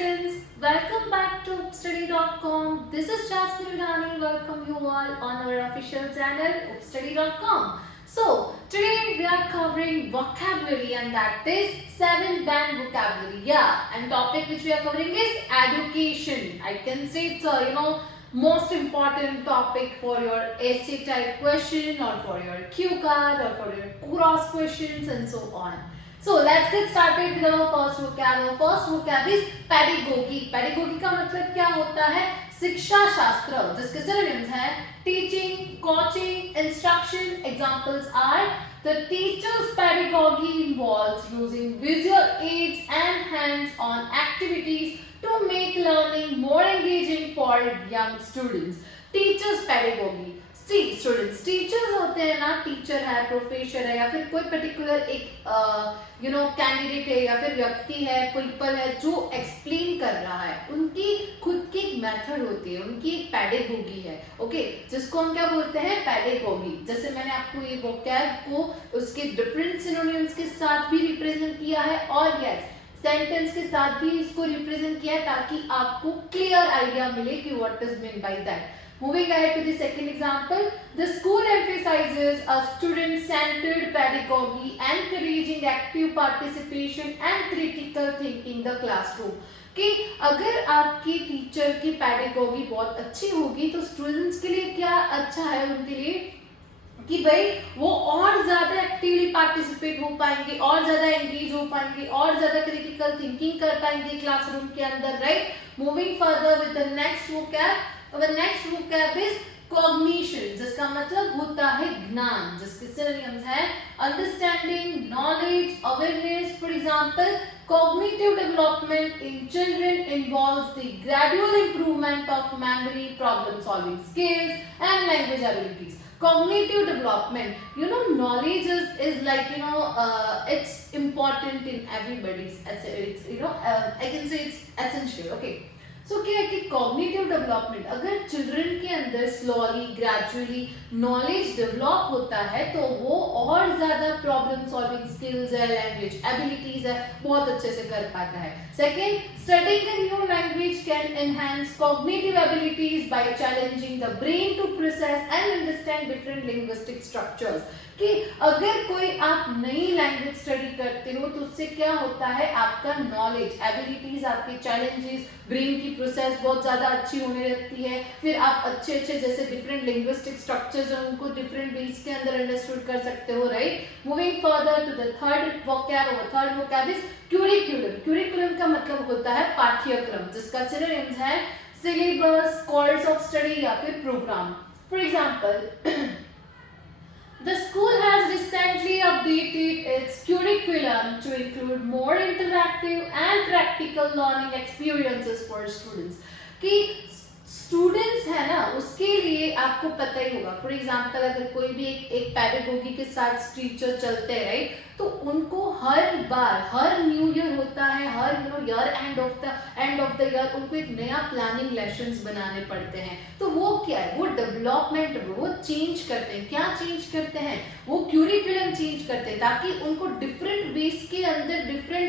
students, welcome back to upstudy.com. This is Jasmine Irani. Welcome you all on our official channel upstudy.com. So today we are covering vocabulary and that is 7-band vocabulary. Yeah, and topic which we are covering is education. I can say it's most important topic for your essay type question or for your cue card or for your cross questions and so on. So let's get started with our first vocab. Our first vocab is pedagogy. Pedagogy का मतलब क्या होता है? शिक्षा शास्त्र, जिसके synonyms हैं teaching, coaching, instruction. Examples are the teacher's pedagogy involves using visual aids and hands-on activities to make learning more engaging for young students. Teacher's pedagogy. C students, teachers होते हैं ना, टीचर है, प्रोफेसर है या फिर कोई particular एक candidate है या फिर व्यक्ति है, पीपल है जो एक्सप्लेन कर रहा है, उनकी खुद की एक मेथड होती है, उनकी एक पेडागोगी है. ओके, जिसको हम क्या बोलते हैं? पेडागोगी. जैसे मैंने आपको ये वोकैब को उसके डिफरेंट सिनोनिम्स के साथ भी रिप्रेजेंट किया है और यस सेंटेंस के साथ भी इसको रिप्रेजेंट किया है ताकि आपको क्लियर आइडिया मिले कि what is mean by that. Moving ahead to the second example, the school emphasizes a student-centered pedagogy, encouraging active participation and critical thinking in the classroom. कि अगर आपकी टीचर की पेडागोगी बहुत अच्छी होगी तो स्टूडेंट्स के लिए क्या अच्छा है उनके लिए कि भाई वो और ज्यादा एक्टिवली पार्टिसिपेट हो पाएंगे, और ज्यादा एंगेज हो पाएंगे, और ज्यादा क्रिटिकल थिंकिंग कर पाएंगे क्लासरूम के अंदर. Right, moving further with the next vocab. The next vocab is cognition, जिसका मतलब होता है ज्ञान, जिसके synonyms है understanding, knowledge, awareness. For example, cognitive development in children involves the gradual improvement of memory, problem solving skills and language abilities. Cognitive development, knowledge is like it's important in everybody's, it's I can say it's essential. Okay, सो क्या है कि cognitive development अगर children के अंदर slowly gradually knowledge develop होता है तो वो और ज्यादा प्रॉब्लम सॉल्विंग स्किल्स है, लैंग्वेज एबिलिटीज है, बहुत अच्छे से कर पाता है. Second, studying a new language can enhance cognitive abilities by challenging the brain to process and understand different linguistic structures. कि अगर कोई आप नई लैंग्वेज स्टडी करते हो तो उससे क्या होता है, आपका नॉलेज एबिलिटीज, आपके चैलेंजेस, ब्रेन की प्रोसेस बहुत ज्यादा अच्छी होने लगती है. फिर आप अच्छे जैसे डिफरेंट लिंग्विस्टिक स्ट्रक्चर्स हैं उनको डिफरेंट वेज के अंदर अंडरस्टूड कर सकते हो. Right, moving further to the third vocab. Third vocab is curriculum. Curriculum का मतलब होता है पाठ्यक्रम, जिसका सिनोनिम्स है सिलेबस, कोर्स ऑफ स्टडी या फिर program. For example, the school has recently updated its curriculum to include more interactive and practical learning experiences for students. कि स्टूडेंट्स है ना, उसके लिए आपको पता ही होगा. फॉर एग्जाम्पल, अगर कोई भी एक पेडागोगी के साथ टीचर चलते हैं, राइट, तो उनको हर बार, हर न्यू ईयर होता है, हर year end of the year उनको एक नया प्लानिंग लेसन्स बनाने पड़ते हैं. तो वो क्या है, वो डेवलपमेंट, वो चेंज करते हैं. क्या चेंज करते हैं? वो क्यूरिकुलम चेंज करते हैं ताकि उनको डिफरेंट वेज के अंदर डिफरेंट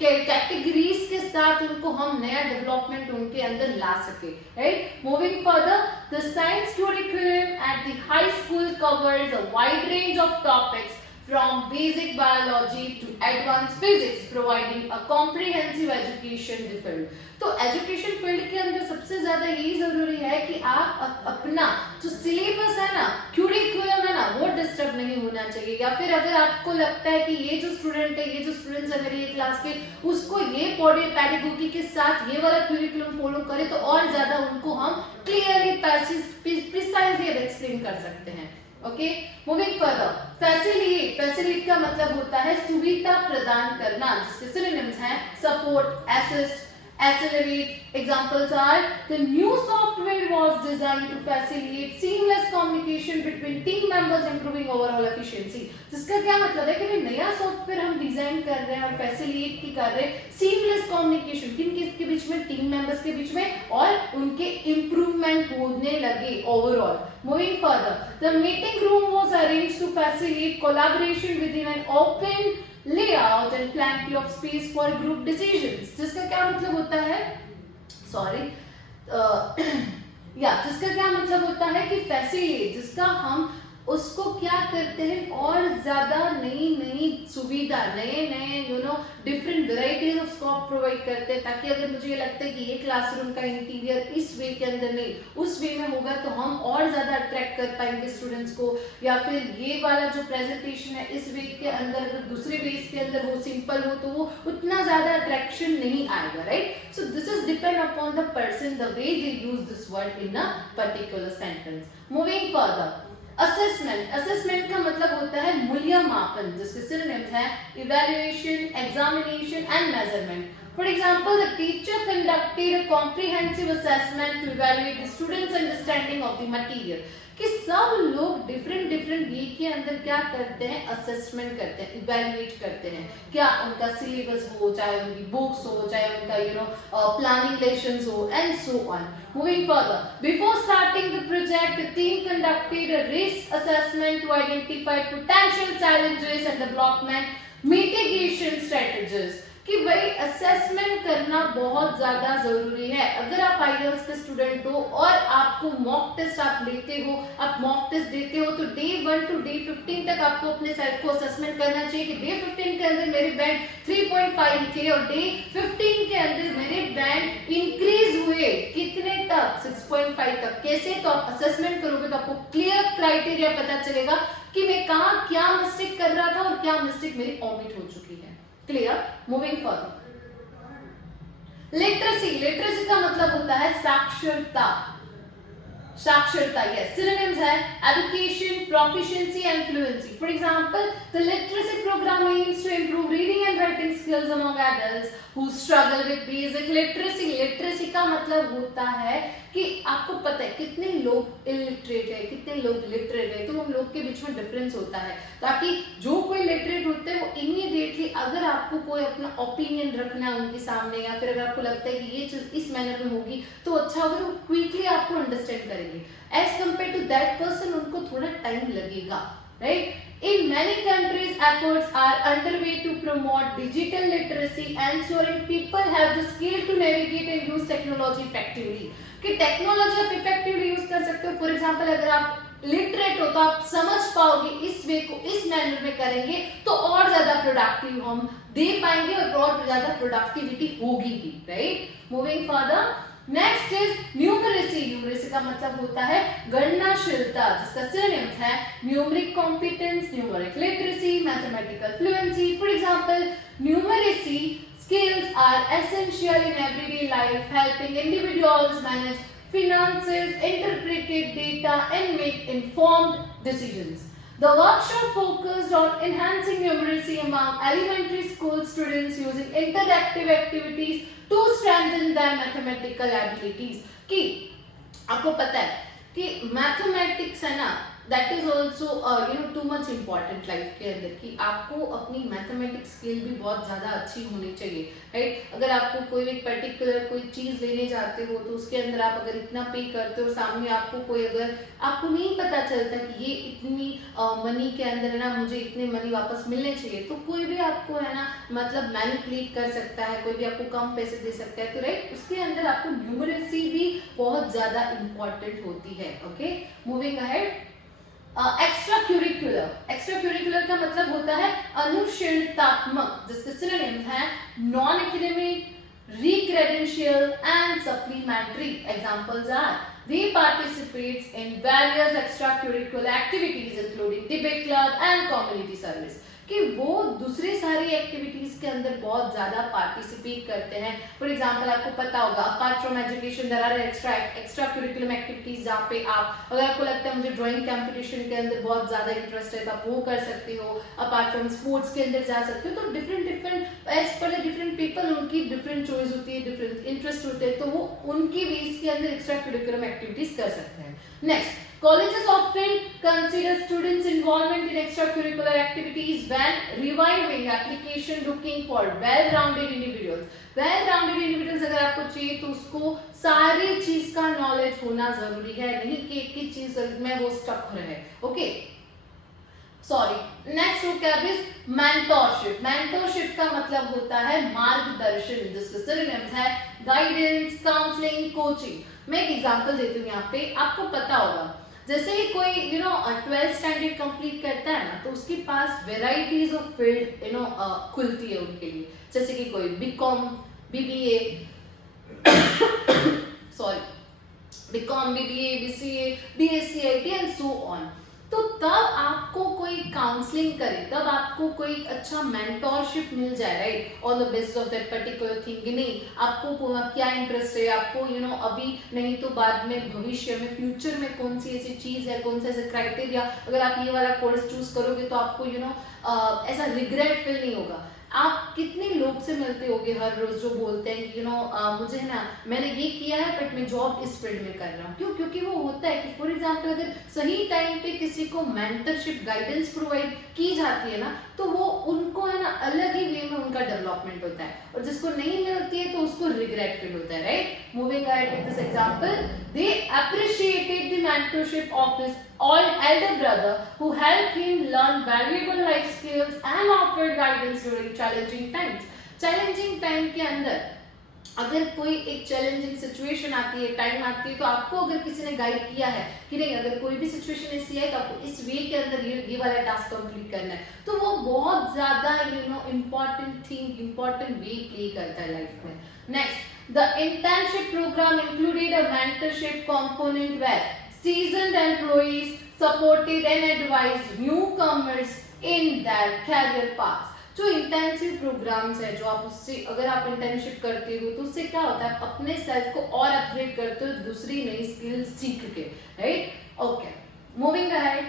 कैटेगरीज के साथ उनको हम नया डेवलपमेंट उनके अंदर ला सके. Right, moving further, the science curriculum at the high school covers a wide range of topics from basic biology to advanced physics, providing a comprehensive education field. तो एजुकेशन फील्ड के अंदर सबसे ज्यादा यही जरूरी है कि आप अपना जो सिलेबस है ना, क्यूरिकुलम है ना, वो डिस्टर्ब नहीं होना चाहिए. या फिर अगर आपको लगता है कि ये जो स्टूडेंट्स है मेरे ये क्लास के, उसको ये पेडागोगी के साथ ये वाला क्यूरिकुलम फॉलो करे तो और ज्यादा उनको हम क्लियरली प्रिसाइजली एक्सप्लेन कर सकते हैं. ओके, मूविंग फर्दर, फैसिलिटेट का मतलब होता है सुविधा प्रदान करना, जिसके सिनोनिम्स हैं support, assist, accelerate. Examples are the new software was designed to facilitate seamless communication between team members, improving overall efficiency. जिसका क्या मतलब है कि भाई नया सॉफ्टवेयर हम डिजाइन कर रहे हैं और फैसिलिटेट की कर रहे हैं सीमलेस कम्युनिकेशन किसके बीच में, टीम मेंबर्स के बीच में, और उनके इंप्रूवमेंट होने लगे overall. Moving further, the meeting room was arranged to facilitate collaboration within an open layout and plenty of space for group decisions. जिसका क्या मतलब होता है सॉरी या जिसका क्या मतलब होता है कि फैसिलिटेट, जिसका हम उसको क्या करते हैं और ज्यादा नई नई सुविधा, नए नए different varieties of scope provide करते हैं, ताकि अगर मुझे ये लगता है कि ये क्लासरूम का इंटीरियर इस वे के अंदर नहीं उस वे में होगा तो हम और ज्यादा अट्रैक्ट कर पाएंगे स्टूडेंट्स को, या फिर ये वाला जो प्रेजेंटेशन है इस वे के अंदर अगर दूसरे बेस के अंदर वो सिंपल हो तो वो उतना ज्यादा अट्रैक्शन नहीं आएगा, right. So this is depend upon the person, the way they use this word in a particular sentence. Moving further, assessment. Assessment का मतलब होता है मूल्यमापन, जिसके सिनोनिम्स हैं evaluation, examination and measurement. For example, the teacher conducted a comprehensive assessment to evaluate the students' understanding of the material. कि सब लोग डिफरेंट डिफरेंट वे के अंदर क्या करते हैं, असेसमेंट करते हैं, इवैल्यूएट करते हैं, क्या उनका सिलेबस हो, चाहे उनकी बुक्स हो, चाहे उनका प्लानिंग लेशंस हो and so on. Moving further, before starting the project, the team conducted a risk assessment to identify potential challenges and development mitigation strategies. कि भाई असेसमेंट करना बहुत ज्यादा जरूरी है। अगर आप IELTS के स्टूडेंट हो और आपको मॉक टेस्ट आप लेते हो, आप मॉक टेस्ट देते हो, तो डे 1 टू डे 15 तक आपको अपने सेल्फ को असेसमेंट करना चाहिए कि डे 15 के अंदर मेरे बैंड 3.5 थे और डे 15 के अंदर मेरे बैंड इंक्रीज हुए कितने तक, 6.5 तक। कैसे? तो आप असेसमेंट करोगे तो आपको क्लियर क्राइटेरिया पता चलेगा कि मैं कहाँ क्या मिस्टेक कर रहा था और क्या मिस्टेक मेरी ऑमिट हो चुकी है। Clear? Moving further, literacy. Literacy का मतलब होता है साक्षरता। साक्षरता, yes. Synonyms है education, proficiency and fluency. For example, the literacy program aims to improve reading and writing skills among adults who struggle with basic literacy. Literacy का मतलब होता है कि आपको पता है कितने लोग इलिटरेट है, कितने लोग लिटरेट है, तो उन लोग के बीच में डिफरेंस होता है, ताकि जो कोई लिटरेट होते हैं वो इमीडिएटली अगर आपको कोई अपना ओपिनियन रखना है उनके सामने, या फिर अगर आपको लगता है कि ये चीज इस मैनर में होगी तो अच्छा होगा, वो क्विकली आपको अंडरस्टैंड करेंगे। As compared to that person उनको थोड़ा टाइम लगेगा, right? In many countries, efforts are underway to promote digital literacy, ensuring people have the skill to navigate and use technology effectively. कि टेक्नोलॉजी आप effectively use कर सकते हो। For example, अगर आप लिटरेट हो तो आप समझ पाओगे इस वे को इस मैनर में करेंगे तो और ज्यादा प्रोडक्टिव हम दे पाएंगे और ज्यादा प्रोडक्टिविटी होगी भी, right. Moving further, next is numeracy. Numeracy का मतलब होता है गणनाशीलता, जिसका सिनोनिम्स है numeric competence, numeric literacy, mathematical fluency. For example, numeracy skills are essential in everyday life, helping individuals manage finances, interpret data and make informed decisions. The workshop focused on enhancing numeracy among elementary school students using interactive activities to strengthen their mathematical abilities. कि आपको पता है कि mathematics है ना, that is also too much important life के अंदर, कि आपको अपनी मैथमेटिक्स स्किल भी बहुत ज़्यादा अच्छी होनी चाहिए, राइट। अगर आपको कोई एक पर्टिकुलर कोई चीज़ लेने जाते हो तो उसके अंदर आप अगर इतना पे करते हो, सामने आपको कोई अगर आपको नहीं पता चलता कि ये इतनी मनी के अंदर है ना, मुझे इतने मनी वापस मिलने चाहिए, तो कोई भी आपको है ना मतलब मैनिपुलेट कर सकता है, कोई भी आपको कम पैसे दे सकता है, तो राइट उसके अंदर आपको न्यूमरेसी भी बहुत ज़्यादा इम्पॉर्टेंट होती है। Okay, moving ahead, extra curricular. Extra curricular का मतलब होता है अनुशीलनात्मक, जिसके सिनोनिम्स हैं non academic, recredential and supplementary. Examples are they participates in various extracurricular activities including debate club and community service. कि वो दूसरे सारी एक्टिविटीज के अंदर बहुत ज्यादा पार्टिसिपेट करते हैं। फॉर एग्जांपल, आपको पता होगा apart from education there are extra curriculum activities, जहाँ पे आप अगर आपको लगता है मुझे ड्राइंग कंपटीशन के अंदर बहुत ज्यादा इंटरेस्ट है तो आप वो कर सकते हो। अपार्ट फ्रॉम स्पोर्ट्स के अंदर जा सकते हो। तो डिफरेंट एज पर डिफरेंट पीपल, उनकी डिफरेंट चॉइस होती है, डिफरेंट इंटरेस्ट होते हैं, तो वो उनकी बेस के अंदर एक्स्ट्रा करिकुलम एक्टिविटीज कर सकते हैं। Next, colleges often consider students' involvement in extracurricular activities when reviving application looking for well-rounded individuals. Well-rounded individuals अगर आपको चाहिए तो उसको सारी चीज का नॉलेज होना जरूरी है, नहीं कि एक ही चीज में वो स्टक रहे। Okay, sorry, next vocab is mentorship. mentorship का मतलब होता है मार्गदर्शन, जिसके सिनोनिम्स है गाइडेंस, काउंसलिंग, कोचिंग. मैं एक एग्जांपल देती हूँ यहाँ पे, आपको पता होगा जैसे ही कोई 12th स्टैंडर्ड कंप्लीट करता है ना, तो उसके पास वेराइटीज ऑफ फील्ड खुलती है उनके लिए. जैसे कि कोई BCom, BBA, sorry, BCom, BBA, BCA, BSc, IT and so on. तो तब आपको कोई काउंसलिंग करे, तब आपको कोई अच्छा मेंटोरशिप मिल जाए, right, on the basis of that particular thing कि नहीं आपको क्या इंटरेस्ट है, आपको अभी नहीं तो बाद में भविष्य में फ्यूचर में कौन सी ऐसी चीज है, कौन सा ऐसा क्राइटेरिया, अगर आप ये वाला कोर्स चूज करोगे तो आपको ऐसा रिग्रेट फील नहीं होगा. आप कितने लोग से मिलते होगे हर रोज जो बोलते हैं कि मुझे है ना, मैंने ये किया है बट मैं जॉब इस फील्ड में कर रहा हूँ. क्यों? क्योंकि वो होता है कि फॉर एग्जांपल अगर सही टाइम पे किसी को मेंटरशिप गाइडेंस प्रोवाइड की जाती है ना, तो वो उनको है ना अलग ही वे में उनका डेवलपमेंट होता है, और जिसको नहीं मिलती है तो उसको रिग्रेट फील होता है, right. Moving ahead with this example, they appreciated the mentorship of his elder brother who helped him learn valuable life skills and offered guidance during challenging times. challenging time के अंदर अगर कोई एक challenging situation आती है, time आती है, तो आपको अगर किसी ने गाइड किया है कि नहीं अगर कोई भी सिचुएशन ऐसी है तो आपको इस वे के अंदर ये वाला टास्क कंप्लीट करना है, तो वो बहुत ज्यादा important thing, important way play करता है लाइफ में. Next, the internship program included a mentorship component where seasoned employees supported and advised newcomers in their career paths. जो इंटेंसिव प्रोग्राम्स है, जो आप उससे अगर आप इंटर्नशिप करते हो तो उससे क्या होता है, आप अपने सेल्फ को और अपग्रेड करते हो दूसरी नई स्किल सीख के, right. Okay, moving ahead,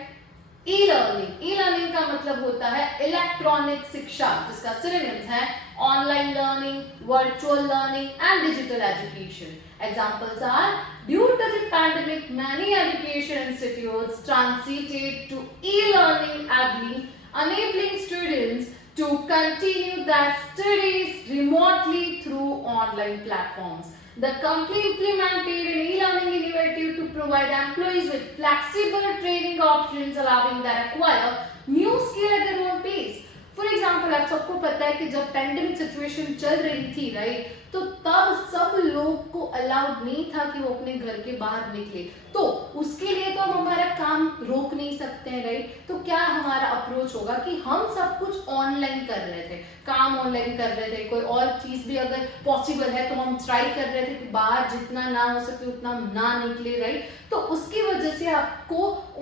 e learning. E learning का मतलब होता है इलेक्ट्रॉनिक शिक्षा, जिसका सिनोनिम्स है online learning, virtual learning and digital education. Examples are, due to the pandemic, many education institutes transited to e-learning early, enabling students to continue their studies remotely through online platforms. The company implemented an e-learning initiative to provide employees with flexible training options, allowing them to acquire new skill at their own pace. For example, आप सबको पता है कि जब pandemic situation चल रही थी, right, तो तब सब लोग को अलाउड नहीं था कि वो अपने घर के बाहर निकले, तो उसके लिए तो हम हमारा काम रोक नहीं सकते हैं, राइट. तो क्या हमारा अप्रोच होगा कि हम सब कुछ ऑनलाइन कर रहे थे, काम ऑनलाइन कर रहे थे, कोई और चीज भी अगर पॉसिबल है तो हम ट्राई कर रहे थे कि बाहर जितना ना हो सके उतना ना निकले, राइट. तो उसकी वजह से आपको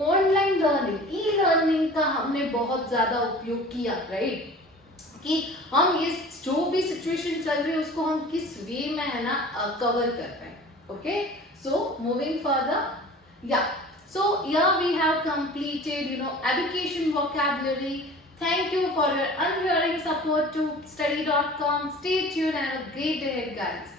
ऑनलाइन लर्निंग, ई लर्निंग का हमने बहुत ज्यादा उपयोग किया, राइट, कि हम ये जो भी सिचुएशन चल रही है उसको हम किस वे में है ना कवर कर रहे हैं. ओके, सो मूविंग फर्दर, या so here we have completed education vocabulary. Thank you for your unwavering support to study.com. Stay tuned and have a great day ahead, guys.